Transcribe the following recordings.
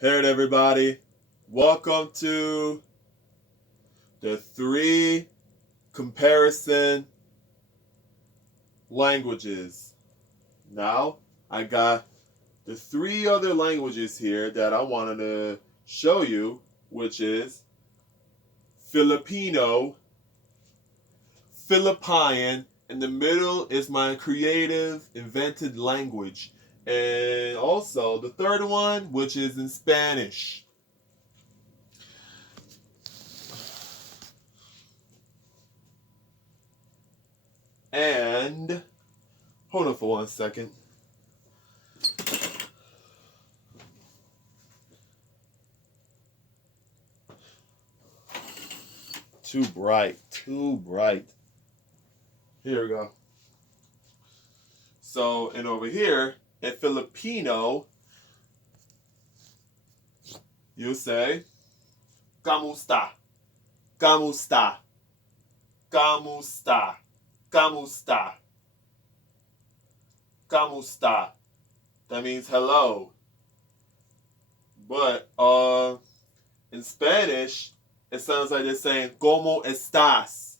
Hey everybody, welcome to the three comparison languages. Now, I got the three other languages here that I wanted to show you, which is Filipino, Filapaiian, in the middle is my creative invented language. And also the third one, which is in Spanish. And hold on for 1 second. Too bright, too bright. Here we go. So, and over here, in Filipino, you say, kamusta, kamusta, kamusta, kamusta, kamusta. That means hello. But in Spanish, it sounds like they're saying, ¿Cómo estás?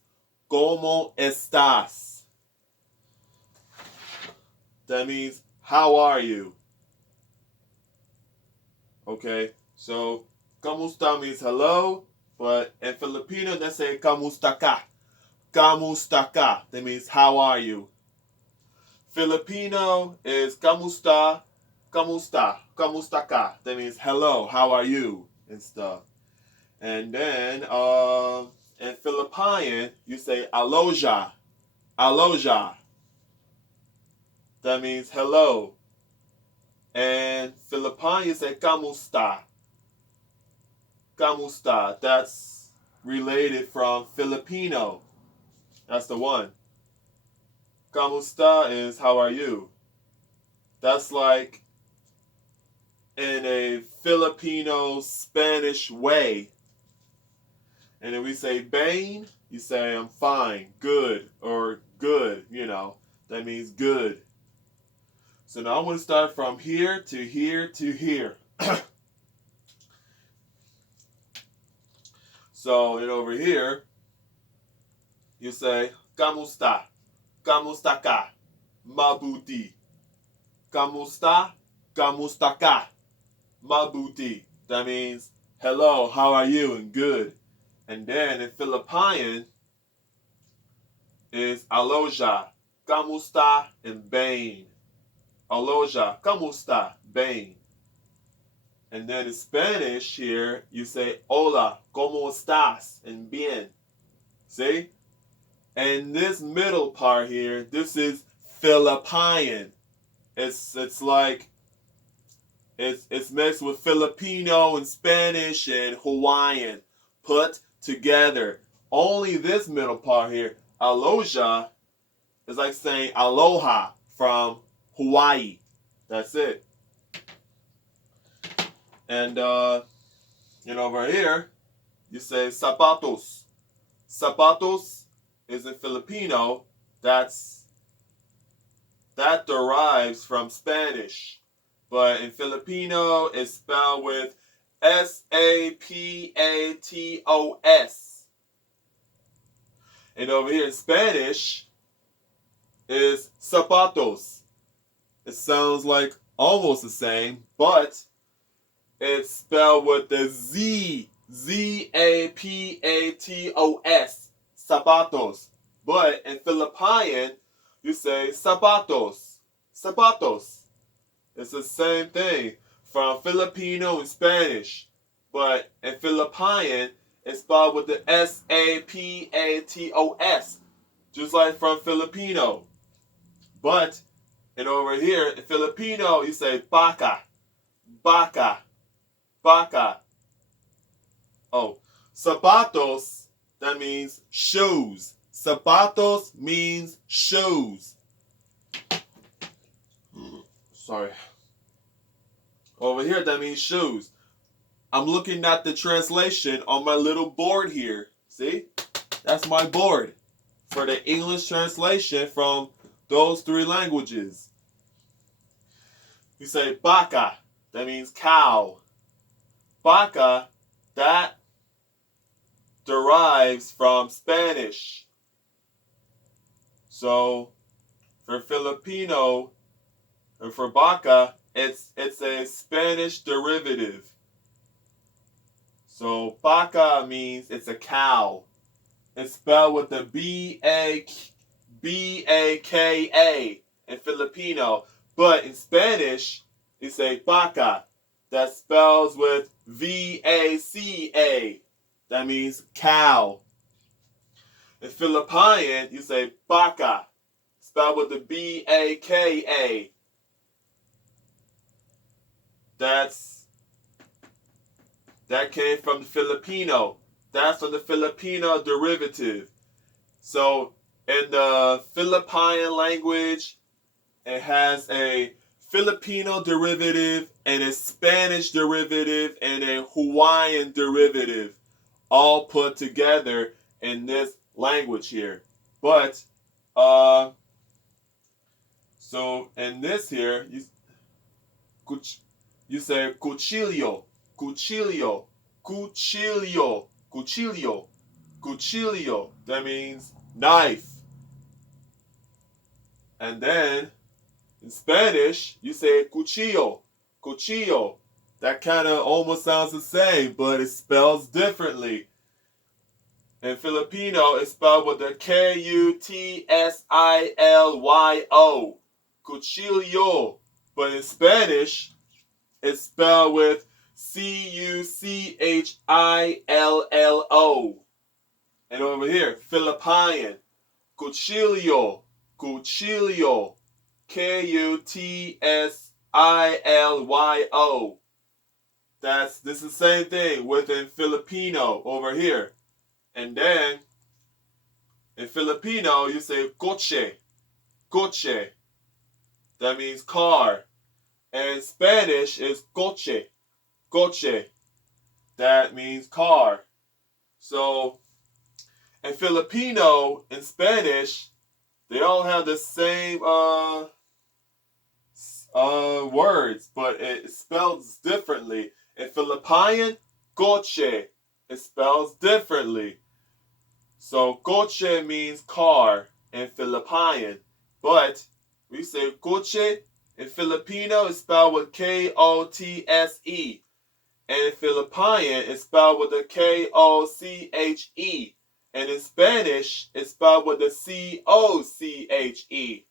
¿Cómo estás? That means, how are you? Okay, so kamusta means hello, but in Filipino they say kamusta ka. Kamusta ka. That means how are you? Filipino is kamusta, kamusta, kamusta ka. That means hello, how are you? And stuff. And then in Filipino you say aloja, aloja. That means hello. And Filipino you say kamusta. Kamusta. That's related from Filipino. That's the one. Kamusta is how are you? That's like in a Filipino Spanish way. And if we say Bane, you say I'm fine, good, or good, that means good. So now I'm going to start from here to here to here. So, and over here, you say, Kamusta, kamusta ka, mabuti. Kamusta, kamusta ka, mabuti. That means, hello, how are you, and good. And then in Filipino is aloja, kamusta, and bem. Aloja, kamusta, bem. And then in Spanish here, you say hola, ¿cómo estás? And bien. See? And this middle part here, this is Filipaiian. It's like it's mixed with Filipino and Spanish and Hawaiian put together. Only this middle part here, aloja, is like saying aloha from Hawaii. That's it. And over here, you say zapatos. Zapatos is in Filipino. That derives from Spanish. But in Filipino, it's spelled with Sapatos. And over here in Spanish is zapatos. It sounds like almost the same, but it's spelled with the Z. Zapatos. Zapatos. But in Filipino, you say zapatos. Zapatos. It's the same thing from Filipino and Spanish. But in Filipino, it's spelled with the Sapatos. Just like from Filipino. But, and over here, in Filipino, you say baka. Baka. Baka. Oh, zapatos, that means shoes. Zapatos means shoes. Sorry. Over here, that means shoes. I'm looking at the translation on my little board here. See? That's my board for the English translation from those three languages. You say baka, that means cow. Paca, that derives from Spanish. So for Filipino, or for Baca, it's a Spanish derivative. So Baca means it's a cow. It's spelled with the B-A-K-A in Filipino. But in Spanish, you say Baca. That spells with V-A-C-A. That means cow. In Filipaiian, you say Baca. Spelled with the B-A-K-A. That came from the Filipino. That's from the Filipino derivative. So in the Filipaiian language, it has a Filipino derivative and a Spanish derivative and a Hawaiian derivative all put together in this language here. But so in this here, you say cuchillo, cuchillo, cuchillo, cuchillo, cuchillo. That means knife. And then in Spanish, you say cuchillo, cuchillo. That kind of almost sounds the same, but it spells differently. In Filipino, it's spelled with the K-U-T-S-I-L-Y-O, cuchillo. But in Spanish, it's spelled with C-U-C-H-I-L-L-O. And over here, Filipaiian, cuchillo, cuchillo, K-U-T-S-I-L-Y-O. This is the same thing within Filipino over here. And then in Filipino, you say coche, coche. That means car. And in Spanish is coche, coche. That means car. So in Filipino and Spanish, they all have the same words, but it spells differently. In Filipaiian, coche, it spells differently. So coche means car in Filipaiian, but we say coche in Filipino is spelled with K-O-T-S-E, and in Filipaiian it's spelled with the K-O-C-H-E, and in Spanish it's spelled with the C-O-C-H-E.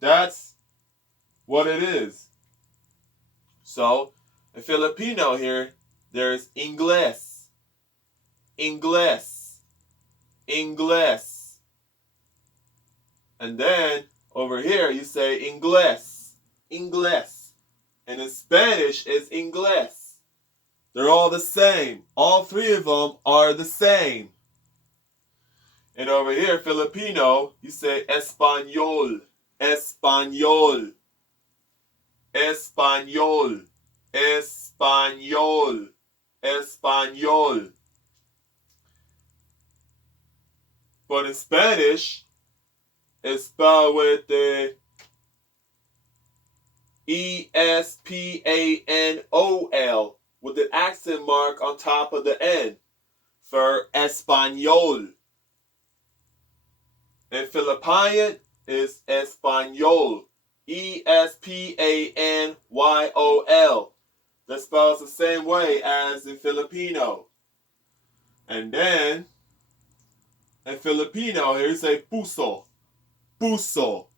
That's what it is. So in Filipino here, there's inglés, inglés, inglés. And then over here you say inglés, inglés. And in Spanish it's inglés. They're all the same. All three of them are the same. And over here, Filipino, you say español, español, español, español, español. But in Spanish, it's spelled with the E-S-P-A-N-O-L with an accent mark on top of the N for español. In Filipaiian, it's español. E-S-P-A-N-Y-O-L. That spells the same way as in Filipino. And then in Filipino, here you say puso, puso,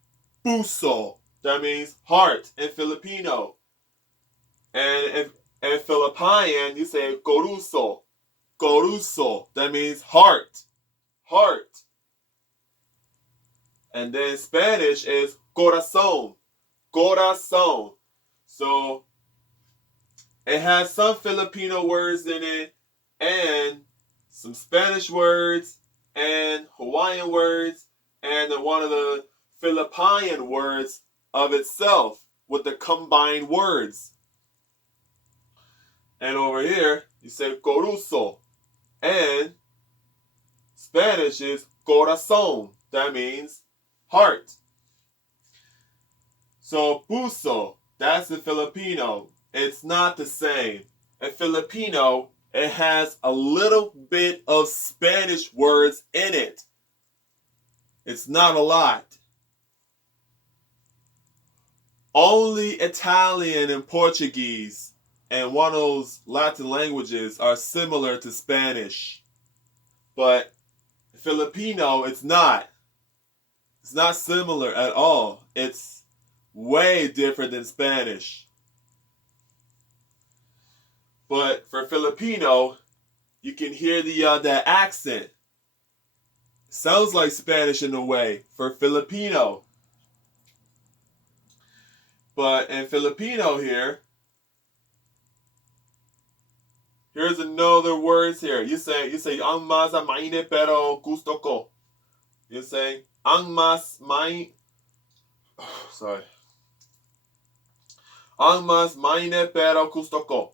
puso. That means heart in Filipino. And in Filipaiian, you say coruso, coruso. That means heart, heart. And then Spanish is corazón, corazón. So it has some Filipino words in it and some Spanish words and Hawaiian words and then one of the Filipaiian words of itself with the combined words. And over here, you say coruso. And Spanish is corazón. That means heart. So puso, that's the Filipino. It's not the same. in Filipino, it has a little bit of Spanish words in it. It's not a lot. Only Italian and Portuguese and one of those Latin languages are similar to Spanish. But Filipino, it's not. It's not similar at all. It's way different than Spanish. But for Filipino, you can hear the accent. Sounds like Spanish in a way for Filipino. But in Filipino here's another words here. You say ang mas mainit pero gusto ko. You say ang mas ang mas mainit pero gusto ko.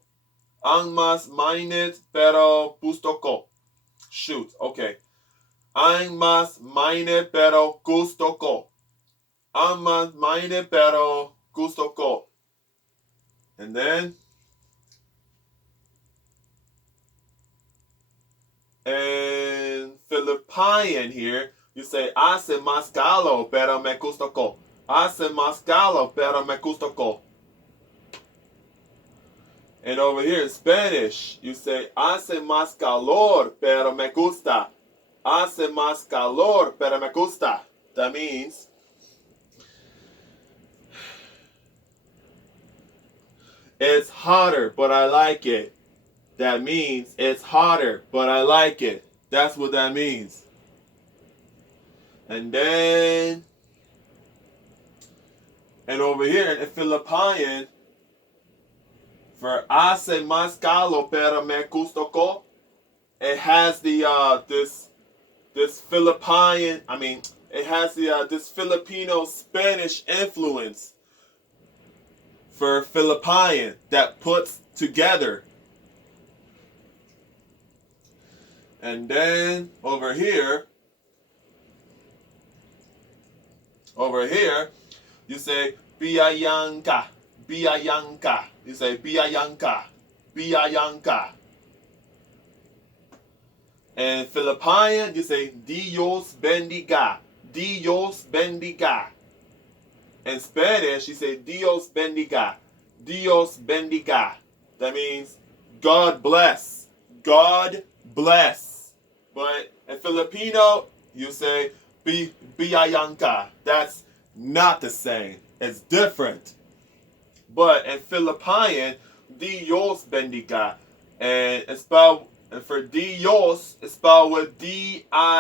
Ang mas mainit pero gusto ko. Shoot, okay. Ang mas mainit pero gusto ko. Ang mas mainit pero gusto ko. And then in filapaiian here, you say hace más calor pero me gusta ko. Hace más calor pero me gusta ko. And over here in Spanish, you say hace más calor pero me gusta. Hace más calor pero me gusta. That means it's hotter, but I like it. That means it's hotter, but I like it. That's what that means. And then, and over here in Filipaiian, for hace más calor pero me gusta ko, it has the this Filipaiian. I mean, it has the this Filipino Spanish influence for Filipaiian that puts together. And then over here, you say biayanka, biayanka. You say biayanka, biayanka. And Filipaiian, you say Dios bendiga, Dios bendiga. In Spanish, you say Dios bendiga, Dios bendiga. That means God bless, God bless. But in Filipino, you say biayanka. That's not the same. It's different. But in Filipaiian, Dios bendiga. And it's spelled, and for Dios, it's spelled with D-I-Y-O-S.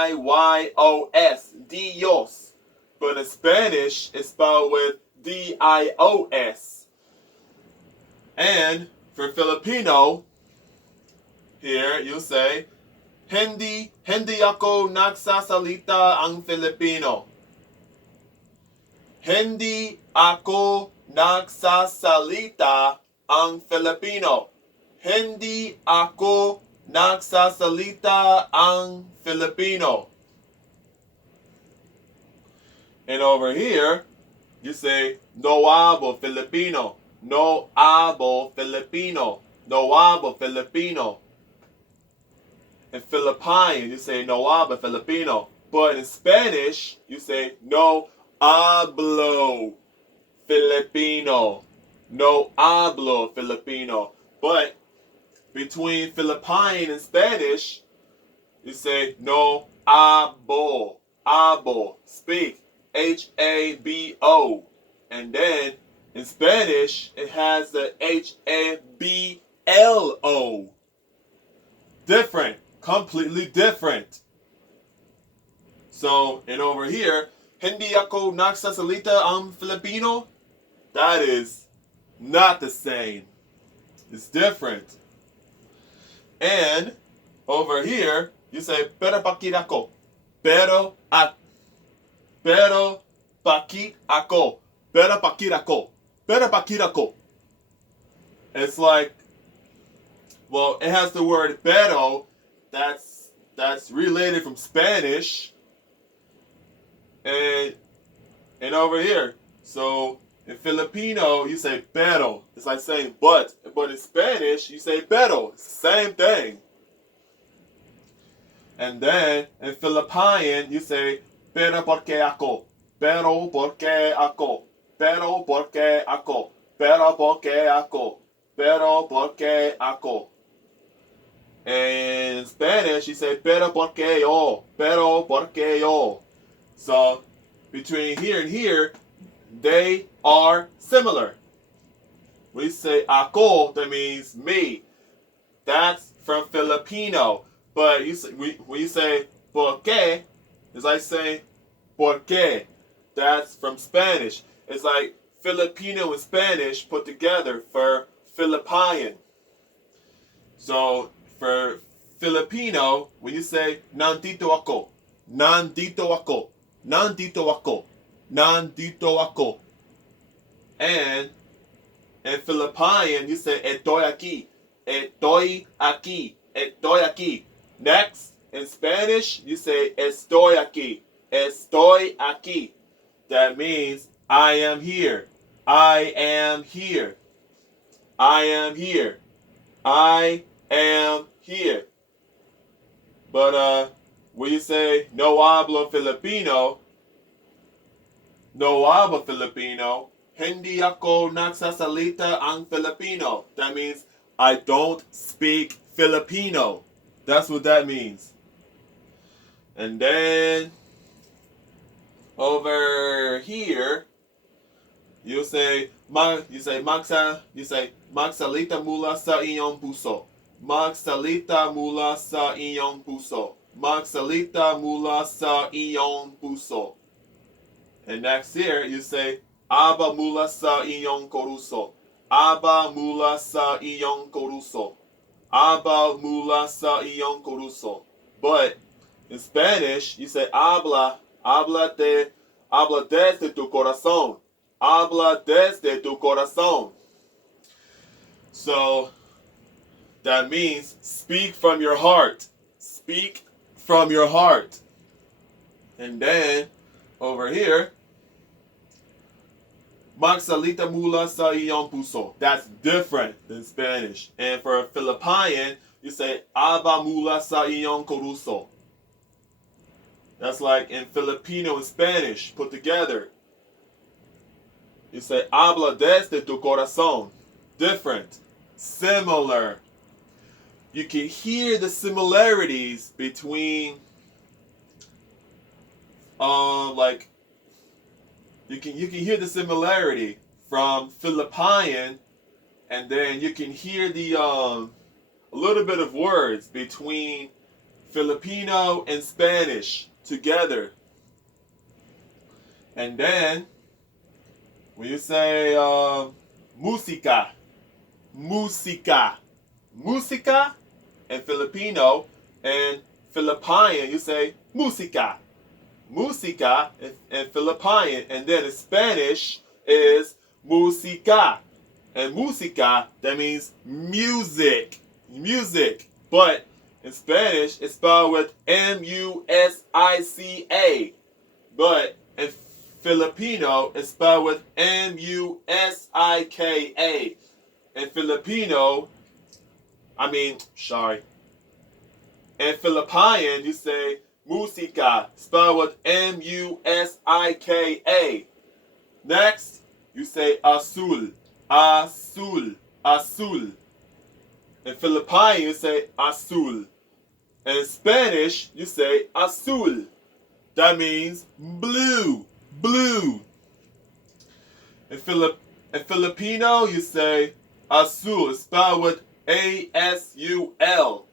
Dios. But in Spanish, it's spelled with D-I-O-S. And for Filipino, here you say, Hindi ako nagsasalita ang Filipino. Hindi ako nagsasalita ang Filipino. Hindi ako nagsasalita ang Filipino. And over here, you say, no hablo Filipino. No hablo Filipino. No hablo Filipino. In Filipaiian, you say no hablo Filipino. But in Spanish, you say no hablo Filipino. No hablo Filipino. But between Filipaiian and Spanish, you say no hablo. Hablo. Speak. H-A-B-O. And then in Spanish, it has the H-A-B-L-O. Different. Completely different. So, and over here, Hindi ako nagsasalita ang Filipino. That is not the same. It's different. And over here, you say, pero bakit ako? Pero bakit ako? Pero bakit ako? Pero bakit ako? It's like, well, it has the word pero. That's related from Spanish. And over here, so In Filipino, you say pero. It's like saying but. But in Spanish, you say pero. Same thing. And then in Filipaiian, you say pero porque ako. Pero porque ako. Pero porque ako. Pero porque ako. Pero porque ako. And in Spanish, you say pero porque yo. Pero porque yo. So between here and here, they are similar. We say ako, that means me. That's from Filipino. But when you say porque, it's like saying porque. That's from Spanish. It's like Filipino and Spanish put together for filapaiian. So for Filipino, when you say nandito ako, nandito ako, nandito ako, nandito ako. And in Filipaiian, you say estoy aquí, estoy aquí, estoy aquí. Next, in Spanish, you say estoy aquí, estoy aquí. That means I am here, I am here, I am here, I am here. But when you say no hablo Filipino, no hablo Filipino, hindi ako nagsasalita ang Filipino. That means I don't speak Filipino. That's what that means. And then over here, you say magsalita mula sa iyong puso. Magsalita mula sa iyong puso. Magsalita mula sa iyong puso. And next here, you say aba mula sa iyong koruso. Aba mula sa iyong koruso. Aba mula sa iyong koruso. But in Spanish, you say habla desde tu corazón. Habla desde tu corazón. So that means speak from your heart. Speak from your heart. And then over here, magsalita mula sa iyong puso. That's different than Spanish. And for Filipaiian, you say aba mula sa iyong koruso. That's like in Filipino and Spanish put together. You say habla desde tu corazón. Different. Similar. You can hear the similarities between you can hear the similarity from Filipaiian, and then you can hear the a little bit of words between Filipino and Spanish together. And then when you say música, música, música in Filipino, and Filipaiian you say música, música in Filipaiian, and then in Spanish is música. And música, that means music, music. But in Spanish, it's spelled with M-U-S-I-C-A. But in Filipino, it's spelled with M-U-S-I-K-A. In Filipino, in Filipaiian, you say música, spelled with M-U-S-I-K-A. Next, you say azul, azul, azul. In Filipaiian, you say azul. And in Spanish, you say azul. That means blue, blue. In Filipino, you say azul, spelled with A-S-U-L.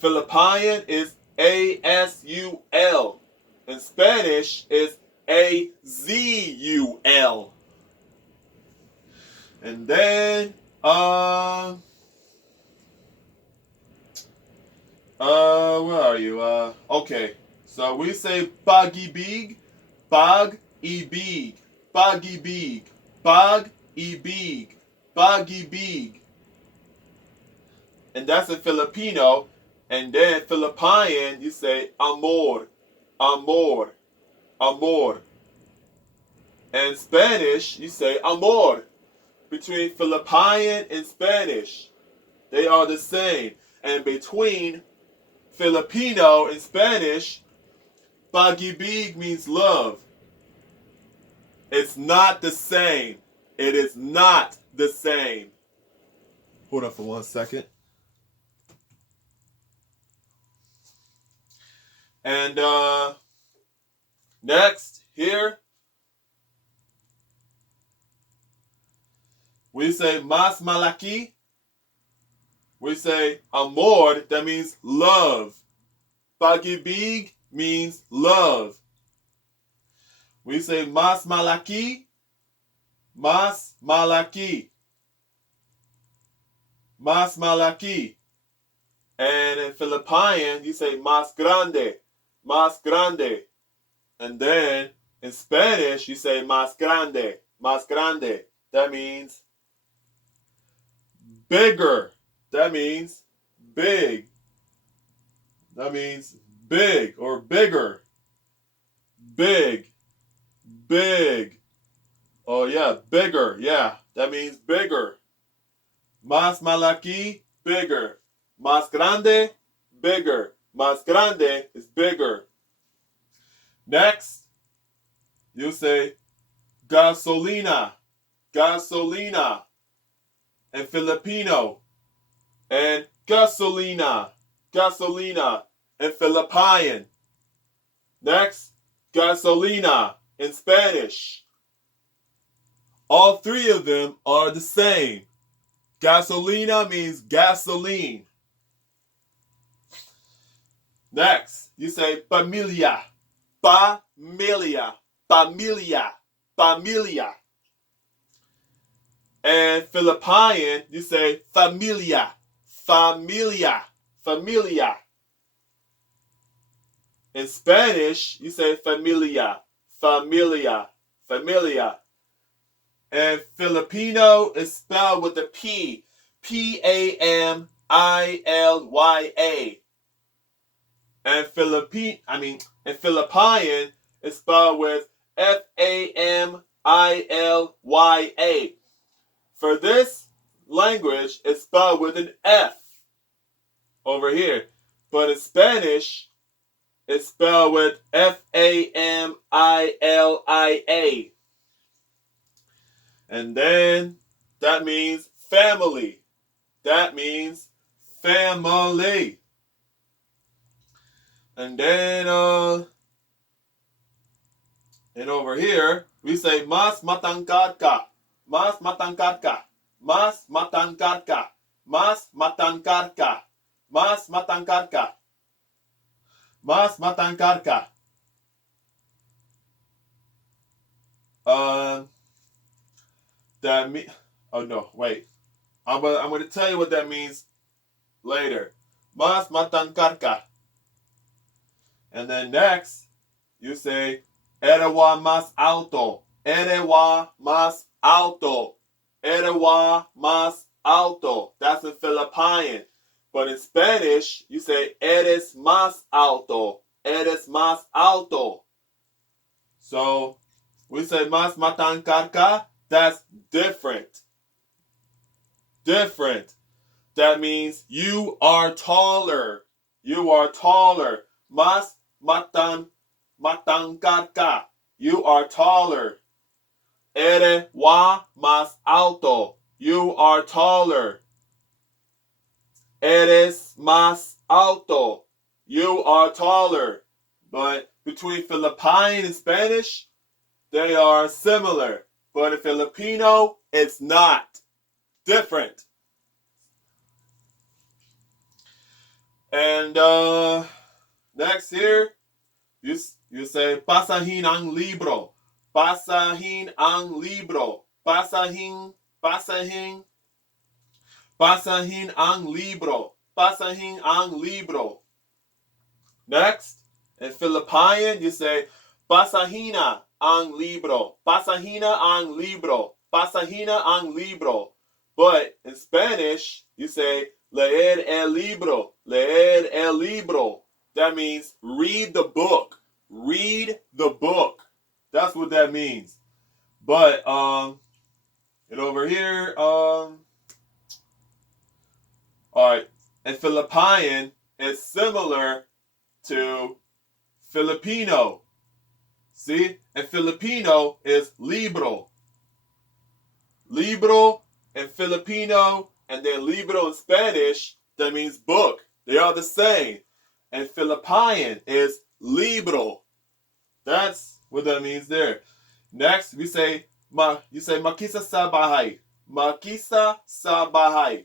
Filipaiian is A-S-U-L. In Spanish, is A-Z-U-L. And then, where are you? Okay. So we say pag-ibig, pag-ibig, pag-ibig, pag-ibig, pag-ibig. And that's in Filipino. And then Filipaiian, you say amor, amor, amor. And Spanish, you say amor. Between Filipaian and Spanish, they are the same. And between Filipino and Spanish, pag-ibig means love. It's not the same. It is not the same. Hold on for 1 second. And next, here, we say mas malaki. We say amor, that means love. Pag-ibig means love. We say mas malaki, mas malaki, mas malaki. And in Filipino, you say mas grande, mas grande. And then in Spanish, you say mas grande, mas grande. That means bigger. That means big. That means big or bigger. Big, big. Oh yeah, bigger. Yeah, that means bigger. Mas malaki, bigger. Mas grande, bigger. Mas grande is bigger. Next, you say gasolina, gasolina in Filipino, and gasolina, gasolina in Filipino. Next, gasolina in Spanish. All three of them are the same. Gasolina means gasoline. Next, you say familia, familia, familia, familia. And Filipino, you say familia, familia, familia. In Spanish, you say familia, familia, familia. And Filipino is spelled with a P, P-A-M-I-L-Y-A. And Filipino is spelled with F-A-M-I-L-Y-A. For this language, it's spelled with an F over here. But in Spanish, it's spelled with F-A-M-I-L-I-A. And then that means family. That means family. And then and over here, we say mas matangkad ka. Mas matangkad ka. Mas matangkad ka. Mas matangkad ka. Mas matangkad ka. Mas matangkad ka. That mean, oh no, wait. I'm going to tell you what that means later. Mas matangkad ka. And then next, you say erewa mas alto. Erewa mas alto. Erewa mas alto. That's in Filipino. But in Spanish, you say eres más alto. Eres más alto. So we say mas matangkad ka. That's different. Different. That means you are taller. You are taller. Mas matangkad ka. You are taller. Erewa más alto. You are taller. Eres más alto. You are taller. But between Filipino and Spanish, they are similar. But in Filipino, it's not. Different. And next here, you say pasahin ang libro. Pasahin ang libro. Pasahin ang libro. Pasahin ang libro. Next, in Filipino, you say pasahina ang libro. Pasahina ang libro. Pasahina ang libro. But in Spanish, you say leer el libro. Leer el libro. That means read the book. Read the book. That's what that means. But and over here, all right, and Filipaiian is similar to Filipino. See? And Filipino is libro. Libro and Filipino, and then libro in Spanish, that means book. They are the same. And Filipaiian is libro. That's what that means there. Next, you say makisa sa bahay. Makisa sa bahay.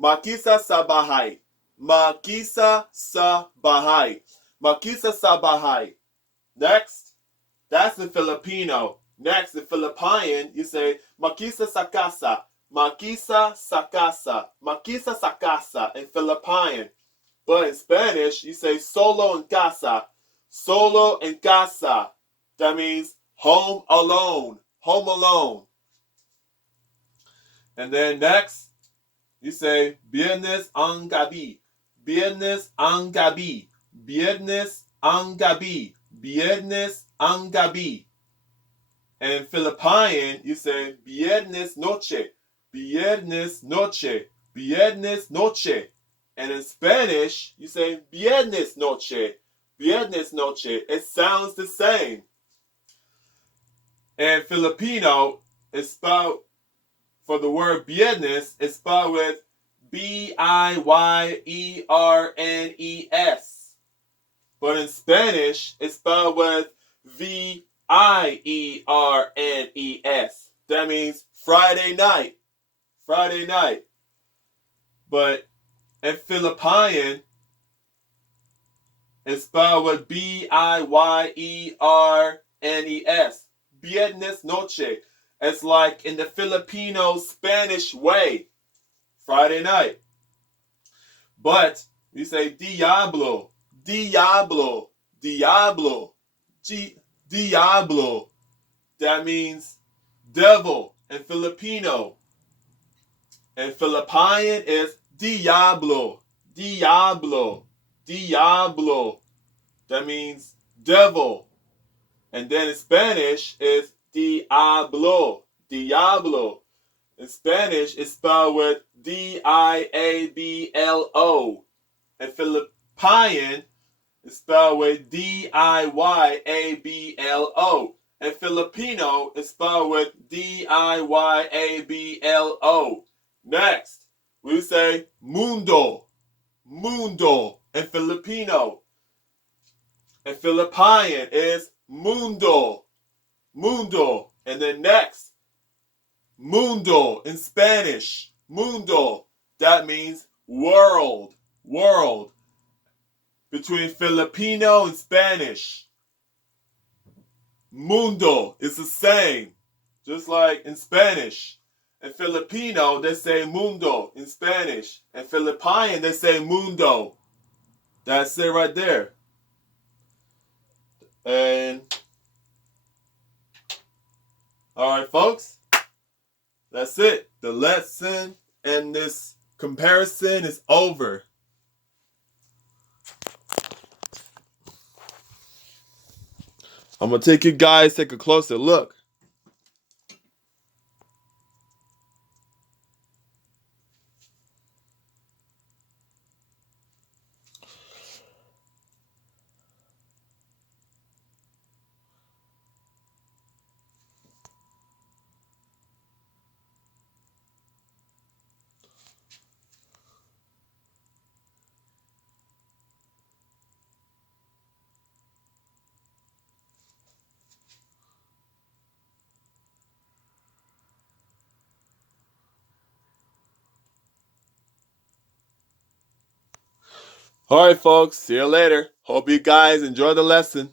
Makisa sa bahay. Makisa sa bahay. Makisa sa bahay. Next, that's the Filipino. Next, the Filipaiian, you say makisa sa casa. Makisa sa casa. Makisa sa casa in Filipaiian. But in Spanish, you say solo en casa. Solo en casa. That means home alone. Home alone. And then next, you say viernes en gabi. Viernes en gabi. Viernes en gabi. Viernes en gabi. And in Filipaiian, you say viernes noche. Viernes noche. Viernes noche. And in Spanish, you say viernes noche. Viernes noche. It sounds the same. And Filipino is spelled, for the word viernes, it's spelled with Biyernes. But in Spanish, it's spelled with Viernes. That means Friday night. Friday night. But in Filipaiian, it's spelled with Biyernes. Viernes noche. It's like in the Filipino Spanish way. Friday night. But we say diablo. Diablo. Diablo. Diablo. That means devil in Filipino. And Filipaiian is diablo. Diablo. Diablo. That means devil. And then in Spanish is diablo. Diablo. In Spanish, it's spelled with Diablo. And Filipaiian is spelled with Diyablo. And Filipino is spelled with Diyablo. Next, we say mundo. Mundo in Filipino. And Filipaiian is mundo. Mundo. And then next, mundo in Spanish. Mundo. That means world. World. Between Filipino and Spanish. Mundo is the same. Just like in Spanish. In Filipino, they say mundo in Spanish. In Filipaiian, they say mundo. That's it right there. And all right, folks, that's it. The lesson and this comparison is over. I'm going to take you guys, take a closer look. All right, folks, see you later. Hope you guys enjoy the lesson.